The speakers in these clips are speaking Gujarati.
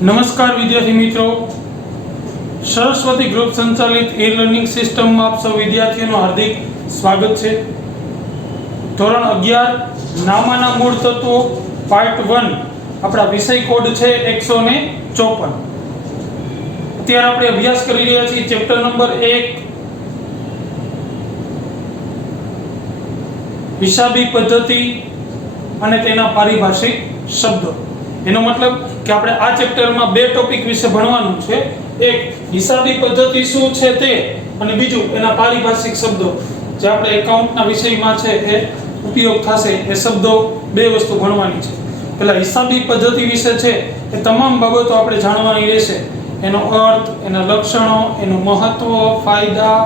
નમસ્કાર વિદ્યાર્થી મિત્રો, સરસ્વતી ગ્રુપ સંચાલિત ई લર્નિંગ સિસ્ટમમાં આપ સૌ વિદ્યાર્થીઓનું હાર્દિક સ્વાગત છે। ધોરણ 11 નામાના મૂળ તત્વો પાર્ટ 1 આપણા વિષય કોડ છે 154। અત્યારે આપણે અભ્યાસ કરી રહ્યા છીએ ચેપ્ટર નંબર 1 હિસાબી પદ્ધતિ અને તેના પારિભાષિક શબ્દો। એનો મતલબ કે આપણે આ ચેપ્ટરમાં બે ટોપિક વિશે ભણવાનું છે। એક હિસાબી પદ્ધતિ શું છે તે, અને બીજું એના પારિભાષિક શબ્દો જે આપણે એકાઉન્ટના વિષયમાં છે એ ઉપયોગ થશે। એ શબ્દો બે વસ્તુ ભણવાની છે। પહેલા હિસાબી પદ્ધતિ વિશે છે એ તમામ બાબતો આપણે જાણવાની રહેશે। એનો અર્થ, એના લક્ષણો, એનું મહત્વ, ફાયદા,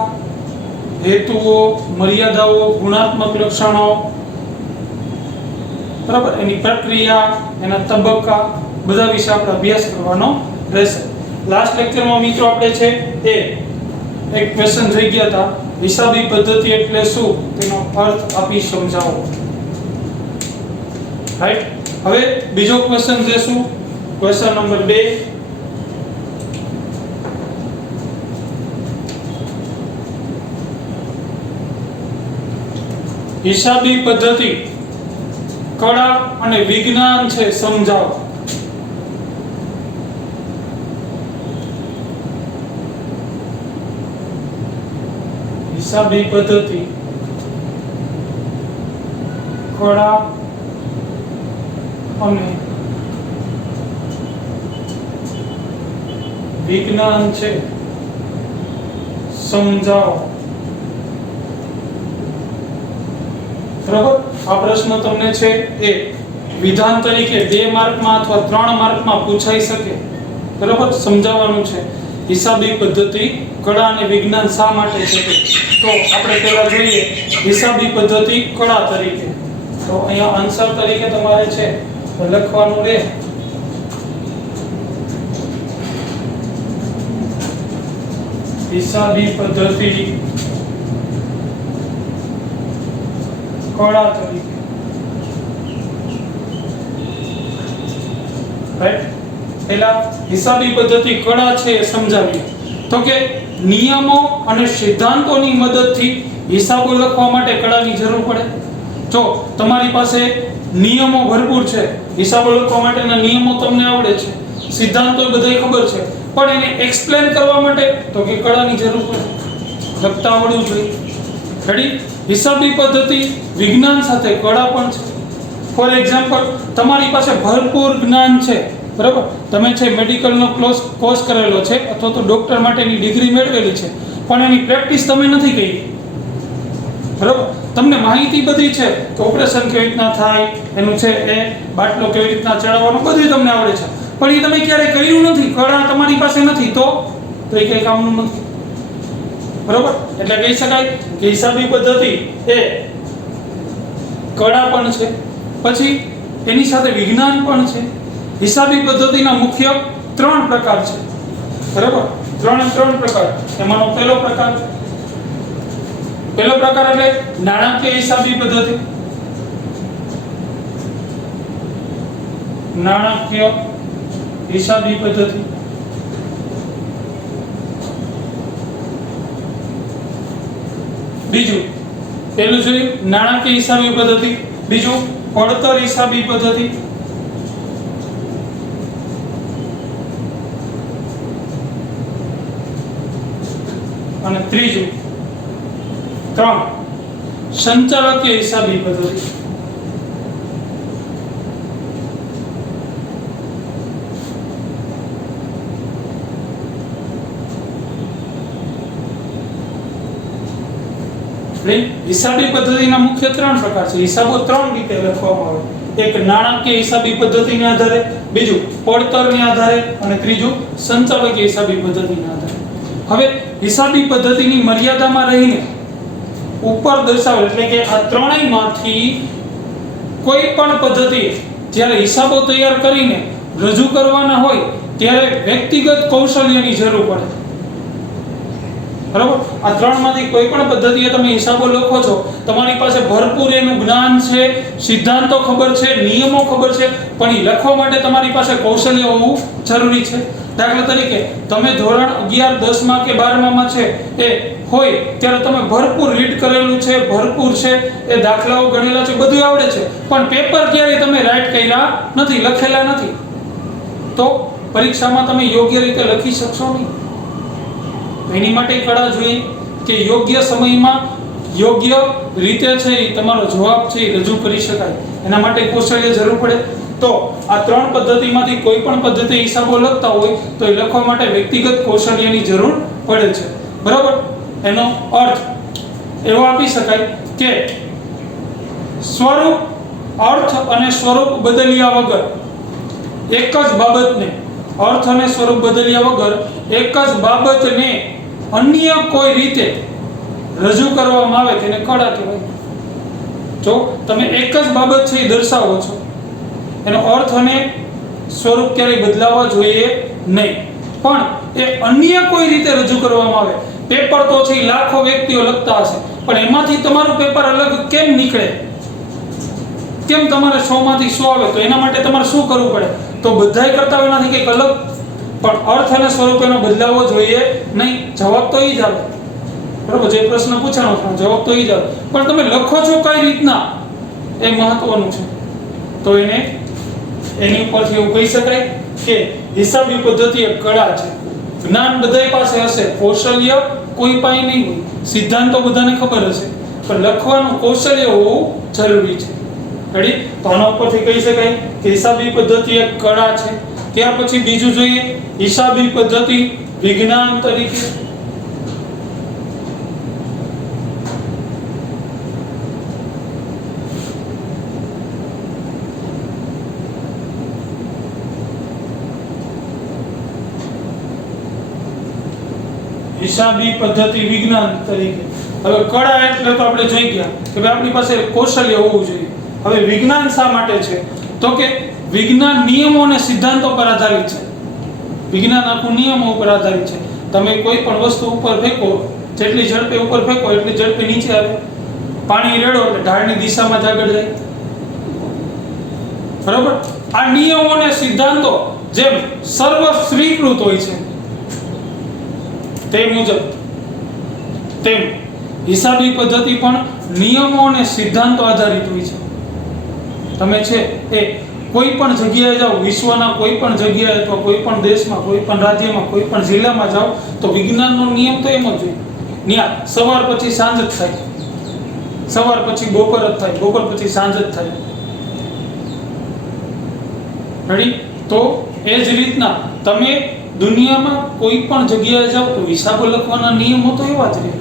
હેતુઓ, મર્યાદાઓ, ગુણાત્મક લક્ષણો, બરાબર, એની પ્રક્રિયા, એના તબક્કા, બધા વિશે આપણે અભ્યાસ કરવાનો રહેશે। લાસ્ટ લેક્ચરમાં મિત્રો આપણે છે એ એક ક્વેશ્ચન જોઈ ગયા હતા, હિસાબી પદ્ધતિ એટલે શું, તેનો અર્થ આપી સમજાવો। રાઈટ, હવે બીજો ક્વેશ્ચન જોઈશું, ક્વેશ્ચન નંબર 2। હિસાબી પદ્ધતિ કળા અને વિજ્ઞાન છે, સમજાવો। હિસાબી પદ્ધતિ કળા અને વિજ્ઞાન છે, સમજાવો। બરાબર, આ પ્રશ્ન તમને છે એ વિધાન તરીકે 2 માર્કમાં અથવા 3 માર્કમાં પૂછાઈ શકે। બરાબર, સમજાવવાનું છે હિસાબી પદ્ધતિ કળા અને વિજ્ઞાન શા માટે છે તે। તો આપણે પહેલા જોઈએ હિસાબી પદ્ધતિ કળા તરીકે। તો અહીંયા આન્સર તરીકે તમારે છે લખવાનું રહે હિસાબી પદ્ધતિ કળા તરીકે। રાઈટ, પહેલા હિસાબી પદ્ધતિ કળા છે એ સમજાવીએ તો કે નિયમો અને સિદ્ધાંતોની મદદથી હિસાબો લખવા માટે કળાની જરૂર પડે। જો તમારી પાસે નિયમો ભરપૂર છે, હિસાબો લખવા માટેના નિયમો તમને આવડે છે, સિદ્ધાંતો બધાય ખબર છે, પણ એને એક્સપ્લેન કરવા માટે તો કે કળાની જરૂર પડે, લખતા આવડવું જોઈએ। રેડી, હિસાબી પદ્ધતિ વિજ્ઞાન સાથે કળા પણ છે। ફોર એક્ઝામ્પલ, તમારી પાસે ભરપૂર જ્ઞાન છે, બરાબર, તમે છે મેડિકલનો કોર્સ કરેલો છે અથવા તો ડોક્ટર માટેની ડિગ્રી મેળવેલી છે, પણ એની પ્રેક્ટિસ તમે નથી કરી, બરાબર। તમને માહિતી બધી છે કે ઓપરેશન કેવી રીતના થાય, એનું છે એ બાટલો કેવી રીતના ચડાવવાનો, બધું તમને આવડે છે, પણ એ તમે ક્યારે કર્યું નથી, કળા તમારી પાસે નથી, તો એ કઈ કામનું નથી, બરાબર। એટલે કહી શકાય કે હિસાબી પદ્ધતિ એ કળા પણ છે, પછી એની સાથે વિજ્ઞાન પણ છે। હિસાબી પદ્ધતિના મુખ્ય 3 પ્રકાર છે, બરાબર, 3 પ્રકાર। એમાંનો પહેલો પ્રકાર એટલે નાણાકીય હિસાબી પદ્ધતિ। નાણાકીય હિસાબી પદ્ધતિ, બીજું પેલું જોઈએ નાણાકીય હિસાબી પદ્ધતિ, બીજું પડતર હિસાબી પદ્ધતિ, અને ત્રીજું 3 સંચાલકીય હિસાબી પદ્ધતિ। હિસાબી પદ્ધતિના મુખ્ય 3 પ્રકાર છે। હિસાબો 3 રીતે લખવામાં આવે, એક નાણાકીય હિસાબી પદ્ધતિને આધારે, બીજું પડતરને આધારે, અને ત્રીજું સંચાલકીય હિસાબી પદ્ધતિને આધારે। હવે હિસાબી પદ્ધતિની મર્યાદામાં રહીને ઉપર દર્શાવેલ એટલે કે આ ત્રણેયમાંથી કોઈ પણ પદ્ધતિ જ્યારે હિસાબો તૈયાર કરીને રજૂ કરવાના હોય ત્યારે વ્યક્તિગત કૌશલ્યની જરૂર પડે। બરાબર? આ ત્રણમાંથી કોઈ પણ પદ્ધતિએ તમે હિસાબો લખો છો, તમારી પાસે ભરપૂર એનું જ્ઞાન છે, સિદ્ધાંતો ખબર છે, નિયમો ખબર છે, પણ એ લખવા માટે તમારી પાસે કૌશલ્ય હોવું જરૂરી છે. દાખલા તરીકે તમે ધોરણ 11, 10માં કે 12માં છે એ હોય ત્યારે તમે ભરપૂર રીડ કરેલું છે, ભરપૂર છે, એ દાખલાઓ ગણેલા છે, બધું આવડે છે, પણ પેપર ક્યારેય તમે રાઈટ કર્યા નથી, લખેલા નથી, તો પરીક્ષામાં તમે યોગ્ય રીતે લખી શકશો નહીં. એની માટે કળા જોઈએ કે યોગ્ય સમયમાં યોગ્ય રીતે છે એ તમારો જવાબ છે એ રજૂ કરી શકાય. એના માટે કૌશલ્ય જરૂર પડે. તો આ ત્રણ પદ્ધતિમાંથી કોઈ પણ પદ્ધતિ હિસાબો લખતા હોય તો એ લખવા માટે વ્યક્તિગત કૌશલ્યની જરૂર પડે છે. બરાબર? એનો અર્થ એવો આપી શકાય કે સ્વરૂપ, અર્થ અને સ્વરૂપ બદલ્યા વગર એક જ બાબતને, અર્થ અને સ્વરૂપ બદલ્યા વગર એક જ બાબતને અન્ય કોઈ રીતે રજૂ કરવામાં આવે તેને કળા કહેવાય. જો તમે એક જ બાબત છે એ દર્શાવો છો, એનો અર્થ અને સ્વરૂપ ક્યારેય બદલાવા જોઈએ નહીં, પણ એ અન્ય કોઈ રીતે રજૂ કરવામાં આવે. પેપર તો છે લાખો વ્યક્તિઓ લખતા હશે, પણ એમાંથી તમારું પેપર અલગ કેમ નીકળે, કેમ તમારે 100 માંથી 100 આવે, તો એના માટે તમારે શું કરવું પડે? તો બધાય કરતા હોય નથી કંઈક અલગ, પણ અર્થ અને સ્વરૂપ એનો બદલાવો જોઈએ નહીં. જવાબ તો ઈ જ આવે. બરાબર? જે પ્રશ્ન પૂછાનો છે જવાબ તો ઈ જ આવે, પણ તમે લખો છો કઈ રીતના એ મહત્વનું છે. તો એની ઉપરથી એવું કહી શકાય કે હિસાબી પદ્ધતિ એક કળા છે. જ્ઞાન બધાય પાસે હશે, કૌશલ્ય કોઈ પાસે નહીં હોય. સિદ્ધાંતો બધાને ખબર હશે, પણ લખવાનું કૌશલ્ય હોવું જરૂરી છે. રેડી? તો આના ઉપરથી કહી શકાય કે હિસાબી પદ્ધતિ એક કળા છે. ત્યાર પછી બીજું જોઈએ, હિસાબી પદ્ધતિ વિજ્ઞાન તરીકે. હિસાબી પદ્ધતિ વિજ્ઞાન તરીકે. હવે કળા એટલે તો આપણે જોઈ ગયા કે ભાઈ આપણી પાસે કૌશલ્ય હોવું જોઈએ. હવે વિજ્ઞાન શા માટે છે? તો કે વિજ્ઞાન નિયમો અને સિદ્ધાંતો પર આધારિત છે. વિજ્ઞાન આખું નિયમો ઉપર આધારિત છે. તમે કોઈ પણ વસ્તુ ઉપર ફેંકો, જેટલી ઝડપે ઉપર ફેંકો એટલી ઝડપે નીચે આવે. પાણી રેડો એટલે ઢાળની દિશામાં જ આગળ જાય. બરાબર? આ નિયમો અને સિદ્ધાંતો જેમ સર્વ સ્વીકૃત હોય છે તે મુજબ તેમ હિસાબી પદ્ધતિ પણ નિયમો અને સિદ્ધાંતો આધારિત હોય છે. તમે છે એ કોઈ પણ જગ્યાએ જાઓ, વિશ્વના કોઈ પણ જગ્યાએ અથવા કોઈ પણ દેશમાં, કોઈ પણ રાજ્યમાં, કોઈ પણ જિલ્લામાં જાઓ તો વિજ્ઞાનનો નિયમ તો એમ જ હોય. ત્યાં સવાર પછી સાંજ જ થાય, સવાર પછી બપોર જ થાય, બપોર પછી સાંજ જ થાય. રેડી? તો એ જ રીતના તમે દુનિયામાં કોઈ પણ જગ્યાએ જાઓ તો હિસાબો લખવાના નિયમો તો એવા જ રહે,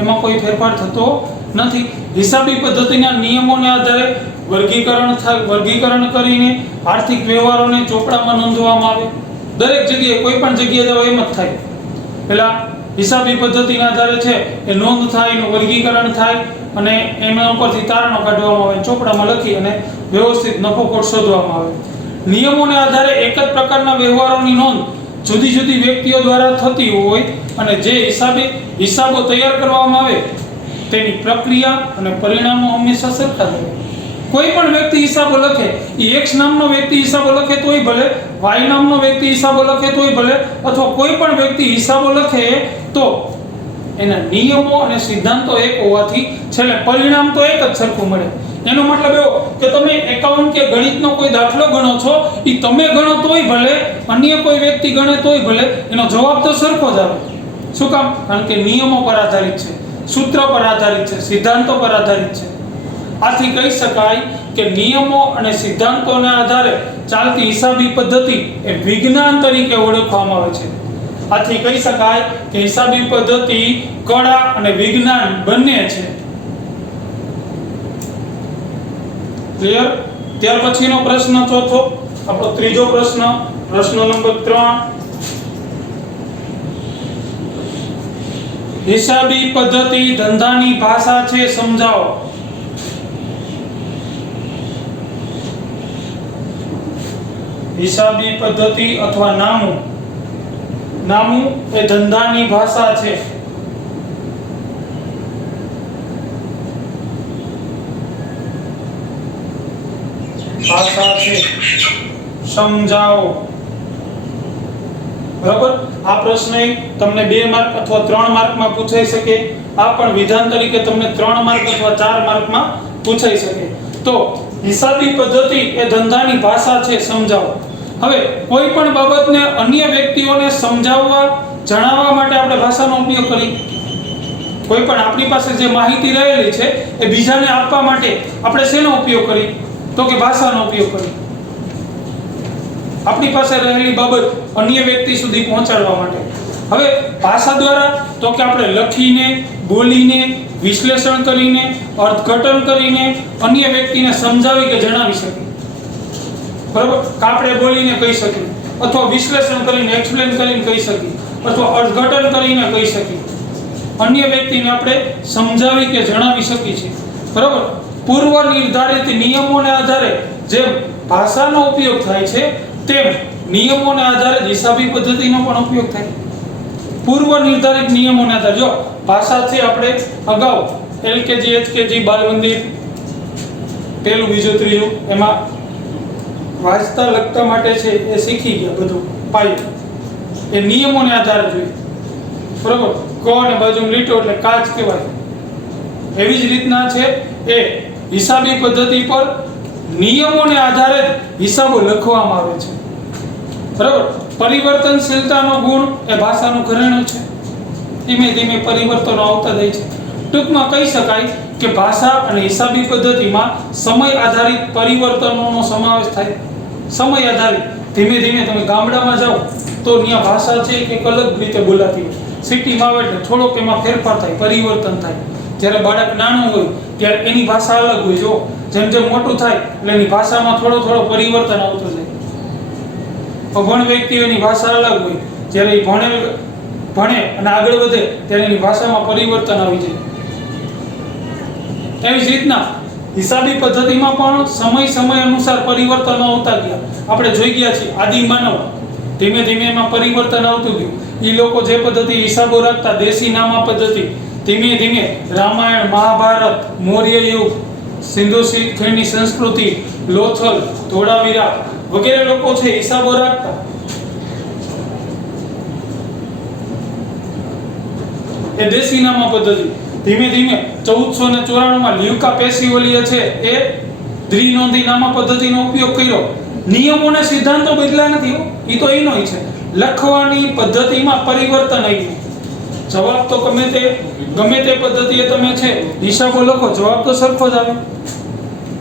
એમાં કોઈ ફેરફાર થતો નથી. હિસાબી પદ્ધતિના નિયમોને આધારે વર્ગીકરણ કરીને આર્થિક વ્યવહારોને ચોપડામાં નોંધવામાં આવે. દરેક જગ્યાએ કોઈ પણ જગ્યાએ જાઓ એમ જ થાય. પેલા હિસાબી પદ્ધતિના આધારે છે એ નોંધ થાય, એનું વર્ગીકરણ થાય અને એના ઉપરથી તારણો કાઢવામાં આવે, ચોપડામાં લખી અને વ્યવસ્થિત નફો ખોટ શોધવામાં આવે. નિયમોને આધારે એક જ પ્રકારના વ્યવહારોની નોંધ જુદી જુદી વ્યક્તિઓ દ્વારા થતી હોય અને જે હિસાબો તૈયાર કરવામાં આવે તેની પ્રક્રિયા અને પરિણામો હંમેશા સરખા હોય. કોઈ પણ વ્યક્તિ હિસાબો લખે, એ એક્સ નામનો વ્યક્તિ હિસાબો લખે તોય ભલે, વાય નામનો વ્યક્તિ હિસાબો લખે તોય ભલે, અથવા કોઈ પણ વ્યક્તિ હિસાબો લખે તો એના નિયમો અને સિદ્ધાંતો એક હોવાથી છેલ્લે પરિણામ તો એક જ સરખું મળે. એનો મતલબ એવો કે તમે એકાઉન્ટ કે ગણિતનો કોઈ દાખલો ગણો છો, એ તમે ગણો તોય ભલે, અન્ય કોઈ વ્યક્તિ ગણે તોય ભલે, એનો જવાબ તો સરખો જ આવે. શું કામ? કારણ કે નિયમો પર આધારિત છે, સૂત્ર પર આધારિત છે, સિદ્ધાંતો પર આધારિત છે. આથી કહી શકાય કે નિયમો અને સિદ્ધાંતોના આધારે ચાલતી હિસાબી પદ્ધતિ એ વિજ્ઞાન તરીકે ઓળખવામાં આવે છે. આથી કહી શકાય કે હિસાબી પદ્ધતિ કળા અને વિજ્ઞાન બંને છે. ક્લિયર? ત્યાર પછીનો પ્રશ્ન ચોથો, આપણો ત્રીજો પ્રશ્ન, પ્રશ્ન નંબર 3. હિસાબી પદ્ધતિ ધંધાની ભાષા છે, સમજાવો. હિસાબી પદ્ધતિ અથવા નામું એ ધંધાની ભાષા છે. ભાષા છે સમજાવો. બરાબર. આ પ્રશ્ન તમને 2 માર્ક અથવા 3 માર્કમાં પૂછાઈ શકે. આ પણ વિધાન તરીકે તમને 3 માર્ક અથવા 4 માર્કમાં પૂછાઈ શકે. તો હિસાબી પદ્ધતિ એ ધંધાની ભાષા છે સમજાવો. હવે કોઈ પણ બાબતને અન્ય વ્યક્તિઓને સમજાવવા જણાવવા માટે આપણે ભાષાનો ઉપયોગ કરી. કોઈ પણ આપણી પાસે જે માહિતી રહેલી છે એ બીજાને આપવા માટે આપણે શેનો ઉપયોગ કરી? તો કે ભાષાનો ઉપયોગ કરી. આપણી પાસે રહેલી બાબત અન્ય વ્યક્તિ સુધી પહોંચાડવા માટે. હવે ભાષા દ્વારા તો કે આપણે લખીને, બોલીને, વિશ્લેષણ કરીને, અર્થઘટન કરીને અન્ય વ્યક્તિને સમજાવી કે જણાવી શકીએ. બરાબર. આપણે બોલીને કહી શકીએ, અથવા વિશ્લેષણ કરીને એક્સપ્લેન કરીને કહી શકીએ, અથવા અર્થઘટન કરીને કહી શકીએ. અન્ય વ્યક્તિને આપણે સમજાવી કે જણાવી શકીએ છીએ. બરાબર. પૂર્વ નિર્ધારિત નિયમોને આધારે જેમ ભાષાનો ઉપયોગ થાય છે તેમ નિયમોને આધારે હિસાબી પદ્ધતિનો પણ ઉપયોગ થાય. પૂર્વ નિર્ધારિત નિયમોને આધારે જો ભાષા છે આપણે અગાઉ એલકેજી એચકેજી બાલ મંદિર પહેલું બીજું ત્રીજું એમાં વાંચતા લખતા માટે છે એ શીખી ગયા બધું પાયું. એ નિયમોને આધારે જોઈએ. બરાબર. ક અને બાજુમાં લીટો એટલે કાચ કહેવાય. એવી જ રીતના છે એ હિસાબી પદ્ધતિ પર નિયમોને આધારે હિસાબો લખવામાં આવે છે. બરાબર. પરિવર્તનશીલતાનો ગુણ એ ભાષાનું ઘરેણું છે. ધીમે ધીમે પરિવર્તનો આવતા જાય છે. ટૂંકમાં કહી શકાય કે ભાષા અને હિસાબી પદ્ધતિમાં સમય આધારિત પરિવર્તનોનો સમાવેશ થાય. સમય આધારિત. ધીમે ધીમે તમે ગામડામાં જાઓ તો ત્યાં ભાષા છે એક અલગ રીતે બોલાતી હોય. સિટીમાં આવે એટલે થોડોક એમાં ફેરફાર થાય, પરિવર્તન થાય. જ્યારે બાળક નાનું હોય ત્યારે એની ભાષા અલગ હોય. જો જેમ જેમ મોટું થાય એટલે એની ભાષામાં થોડો થોડો પરિવર્તન આવતું જાય. અભણ વ્યક્તિઓની ભાષા અલગ હોય. જ્યારે એ ભણે અને આગળ વધે ત્યારે એની ભાષામાં પરિવર્તન આવી જાય. એવી જ રીતના હિસાબી પદ્ધતિમાં પણ સમય અનુસાર પરિવર્તનો આવતા ગયા. આપણે જોઈ ગયા છીએ આદિમાનવ ધીમે ધીમે એમાં પરિવર્તન આવતું ગયું. એ લોકો જે પદ્ધતિ હિસાબો રાખતા દેશી નામા પદ્ધતિ ધીમે ધીમે રામાયણ, મહાભારત, મૌર્ય યુગ, સિંધુ ખીણની સંસ્કૃતિ, લોથલ, ધોળાવીરા વગેરે લોકો છે હિસાબો રાખતા. એ દેશી નામા પદ્ધતિ ધીમે ધીમે 1494 માં લ્યુકા પેસિઓલીએ છે એ દ્વિનોંધી નામા પદ્ધતિનો ઉપયોગ કર્યો. નિયમોને સિદ્ધાંતો બદલ્યા નથી. એ તો એનો છે લખવાની પદ્ધતિમાં પરિવર્તન આવ્યું. જવાબ તો ગમે તે પદ્ધતિએ તમે છે હિસાબો લખો, જવાબ તો સરખો જ આવે,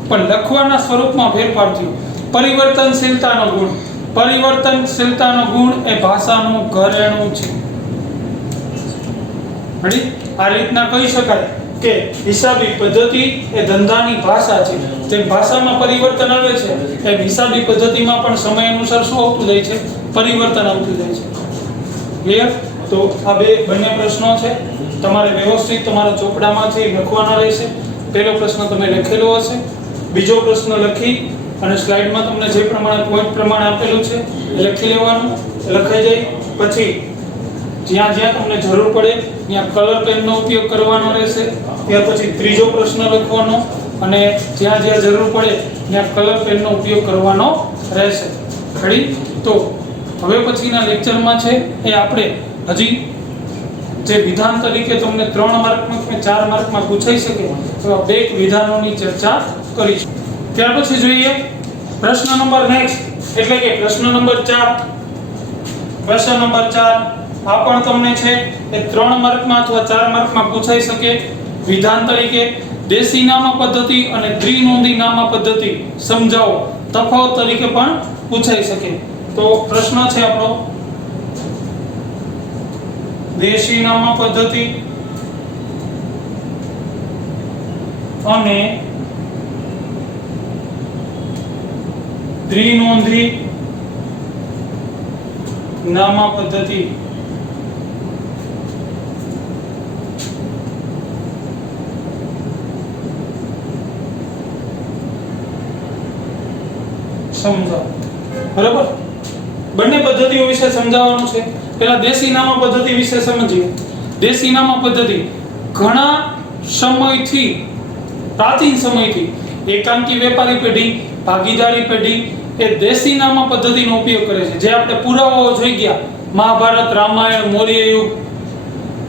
પણ લખવાના સ્વરૂપમાં ફેરફાર થયો. પરિવર્તનશીલતાનો ગુણ એ ભાષાનું ઘરેણું છે. આ રીતના કહી શકાય કે હિસાબી પદ્ધતિ એ ધંધાની ભાષા છે. જે ભાષામાં પરિવર્તન આવે છે એ હિસાબી પદ્ધતિમાં પણ સમય અનુસાર શું આવતું જાય છે? પરિવર્તન આવતું જાય છે. ક્લિયર? તો આ બંને પ્રશ્નો છે તમારે વ્યવસ્થિત તમારા ચોપડામાંથી લખવાના રહેશે. પહેલો પ્રશ્ન તમે લખેલો હશે, બીજો પ્રશ્ન લખી અને સ્લાઇડમાં તમને જે પ્રમાણે પોઈન્ટ પ્રમાણે આપેલું છે એ લખી લેવાનું. લખાઈ જાય પછી જ્યાં જ્યાં તમને જરૂર પડે ત્યાં કલર પેનનો ઉપયોગ કરવાનો રહેશે. ત્યાર પછી ત્રીજો પ્રશ્ન લખવાનો અને જ્યાં જ્યાં જરૂર પડે ત્યાં કલર પેનનો ઉપયોગ કરવાનો રહેશે. રેડી? તો હવે પછીના લેક્ચરમાં છે એ આપણે હજી જે વિધાન તરીકે તમને 3 માર્કમાં કે 4 માર્કમાં પૂછાઈ શકે એવા 2 વિધાનોની ચર્ચા કરીશું. ત્યાર પછી જોઈએ પ્રશ્ન નંબર નેક્સ્ટ એટલે કે પ્રશ્ન નંબર 4. પ્રશ્ન નંબર 4 આ પણ તમને છે એ 3 માર્કમાં અથવા 4 માર્કમાં પૂછાઈ શકે. વિધાન તરીકે દેશી નામા પદ્ધતિ અને દ્વિનોંધી નામા પદ્ધતિ સમજાવો, તફાવત તરીકે પણ પૂછાઈ શકે. તો પ્રશ્ન છે આપણો દેશી નામા પદ્ધતિ અને દ્વિનોંધી નામા પદ્ધતિ સમજાવો. બરાબર? બંને પદ્ધતિઓ વિશે સમજાવવાનું છે. પહેલા દેશી નામા પદ્ધતિ વિશે સમજીએ. દેશી નામા પદ્ધતિ ઘણા સમયથી, પ્રાચીન સમયથી એકાંકી વેપારી પેઢી, ભાગીદારી પેઢી એ દેશી નામા પદ્ધતિનો ઉપયોગ કરે છે. જે આપણે પુરાવાઓ જોઈ ગયા મહાભારત, રામાયણ, મૌર્ય યુગ,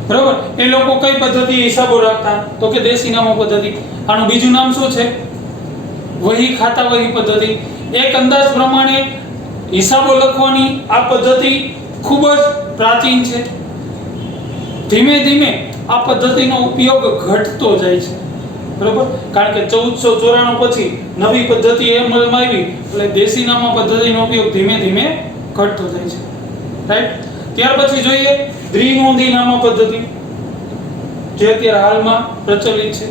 બરાબર, એ લોકો કઈ પદ્ધતિ હિસાબો રાખતા? તો કે દેશી નામા પદ્ધતિ. આનું બીજું નામ શું છે? વહી ખાતા વહી પદ્ધતિ. એક અંદાજ પ્રમાણે હિસાબો લખવાની આ પદ્ધતિ ખૂબ જ પ્રાચીન છે. ધીમે ધીમે આ પદ્ધતિનો ઉપયોગ ઘટતો જાય છે, બરાબર, કારણ કે 1494 પછી નવી પદ્ધતિ અમલમાં આવી એટલે દેશી નામા પદ્ધતિનો ઉપયોગ ધીમે ધીમે ઘટતો જાય છે. રાઈટ. ત્યાર પછી જોઈએ દ્વિનોંધી નામા પદ્ધતિ, જે અત્યારે હાલમાં પ્રચલિત છે.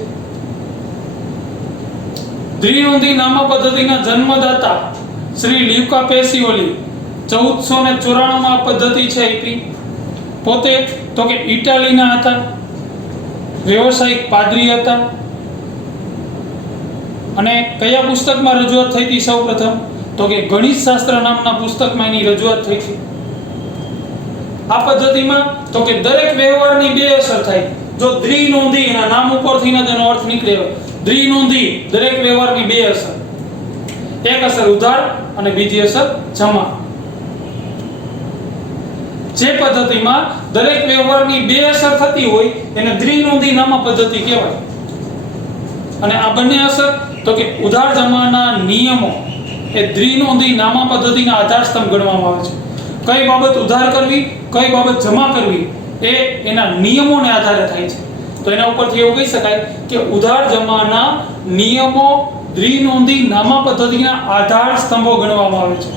દ્વિનોંધી નામા પદ્ધતિના જન્મદાતા શ્રી લ્યુકા પેસિયોલી 1494 માં આ પદ્ધતિ છે આપી. પોતે તો કે ઇટાલીના હતા, વ્યવસાયિક પાદરી હતા. અને કયા પુસ્તકમાં રજૂઆત થઈ હતી? સૌપ્રથમ તો કે ગણિત શાસ્ત્ર નામના પુસ્તકમાં એની રજૂઆત થઈ હતી. આ પદ્ધતિમાં તો કે દરેક વ્યવહારની બે અસર થાય. જો દ્વિનોંધી, એના નામ ઉપરથી જ એનો અર્થ નીકળે. દ્વિનોંધી દરેક વ્યવહારની બે અસર, એક અસર ઉધાર અને બીજી અસર જમા. જે પદ્ધતિમાં દરેક વ્યવહારની બે અસર થતી હોય એને દ્વિનોંધી નામા પદ્ધતિ કહેવાય. અને આ બંને અસર તો કે ઉધાર જમાના નિયમો એ દ્વિનોંધી નામા પદ્ધતિના આધારસ્તંભ ગણવામાં આવે છે. કઈ બાબત ઉધાર કરવી, કઈ બાબત જમા કરવી એ એના નિયમોને આધારે થાય છે. તો એના ઉપરથી એવું કહી શકાય કે ઉધાર જમાના નિયમો દ્વિનોંધી નામા પદ્ધતિના આધાર સ્તંભો ગણવામાં આવે છે.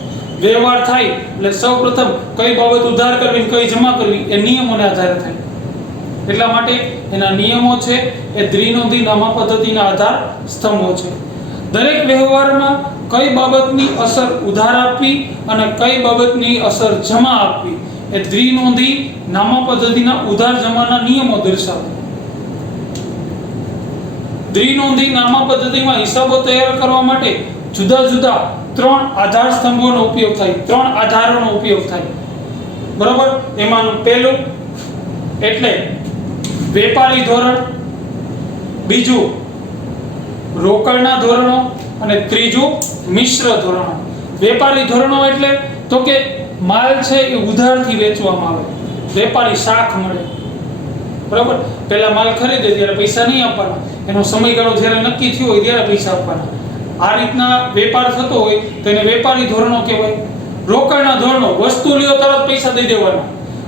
વ્યવહાર થાય એટલે સૌપ્રથમ કઈ બાબત ઉધાર કરવી, કઈ જમા કરવી એ નિયમોને આધારે થાય. એટલા માટે એના નિયમો છે એ દ્વિનોંધી નામા પદ્ધતિના આધાર સ્તંભો છે. દરેક વ્યવહારમાં કઈ બાબતની અસર ઉધાર આપવી અને કઈ બાબતની અસર જમા આપવી એ દ્વિનોંધી નામા પદ્ધતિના ઉધાર જમાના નિયમો દર્શાવે. દ્વિનોંધી નામા પદ્ધતિમાં હિસાબો તૈયાર કરવા માટે જુદા જુદા ત્રણ આધાર સ્તંભોનો ઉપયોગ થાય, ત્રણ આધારોનો ઉપયોગ થાય, બરાબર. એમાંનું પહેલું એટલે વેપારી ધોરણ, બીજું રોકડના ધોરણો અને ત્રીજું મિશ્ર ધોરણો. વેપારી ધોરણો એટલે તો કે માલ છે એ ઉધારથી વેચવામાં આવે, વેપારી શાખ મળે, બરાબર. પહેલા માલ ખરીદે ત્યારે પૈસા નહીં આપવાના, એનો સમયગાળો જ્યારે નક્કી થયો હોય ત્યારે પૈસા આપવાના. આ રીતના વેપાર થતો હોય તો એને વેપારી ધોરણો કહેવાય. રોકડના ધોરણો, વસ્તુ લ્યો તરત પૈસા દઈ દેવાના,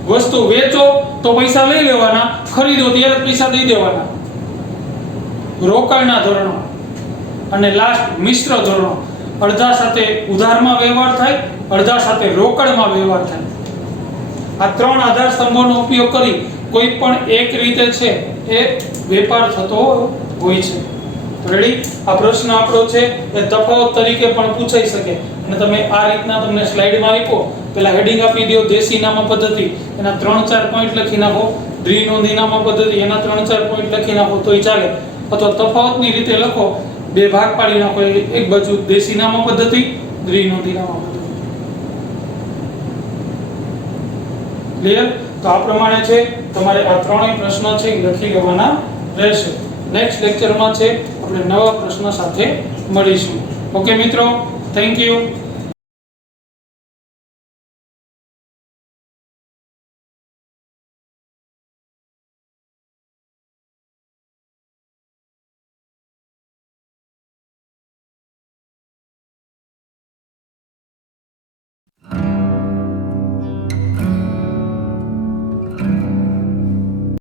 વસ્તુ વેચો તો પૈસા લઈ લેવાના, ખરીદો ત્યારે પૈસા દઈ દેવાના, રોકડના ધોરણો. અને લાસ્ટ મિશ્ર ધોરણો, અડધા સાથે ઉધારમાં વ્યવહાર થાય, અડધા સાથે રોકડમાં વ્યવહાર થાય. આ ત્રણ આધાર સ્તંભોનો ઉપયોગ કરી કોઈ પણ એક રીતે છે એ વેપાર થતો હોય છે. રેડી. આ પ્રશ્ન આપણો છે એ તફાવત તરીકે પણ પૂછાઈ શકે. અને તમે આ રીતના તમને સ્લાઇડમાં આપ્યો, પેલા હેડિંગ આપી દો દેશી નામા પદ્ધતિ, એના 3-4 પોઈન્ટ લખી નાખો. દ્વિનોંધી નામા પદ્ધતિ, એના 3-4 પોઈન્ટ લખી નાખો તોય ચાલે. અથવા તફાવતની રીતે લખો, બે ભાગ પાડી નાખો. એક બાજુ દેશી નામા પદ્ધતિ, દ્વિનોંધી નામા પદ્ધતિ. ક્લિયર? તો આ પ્રમાણે છે તમારે આ ત્રણેય પ્રશ્ન છે એ લખી લેવાના રહેશે. નેક્સ્ટ લેક્ચરમાં છે આપણે નવા પ્રશ્ન સાથે મળીશું. ઓકે મિત્રો, થેન્ક યુ.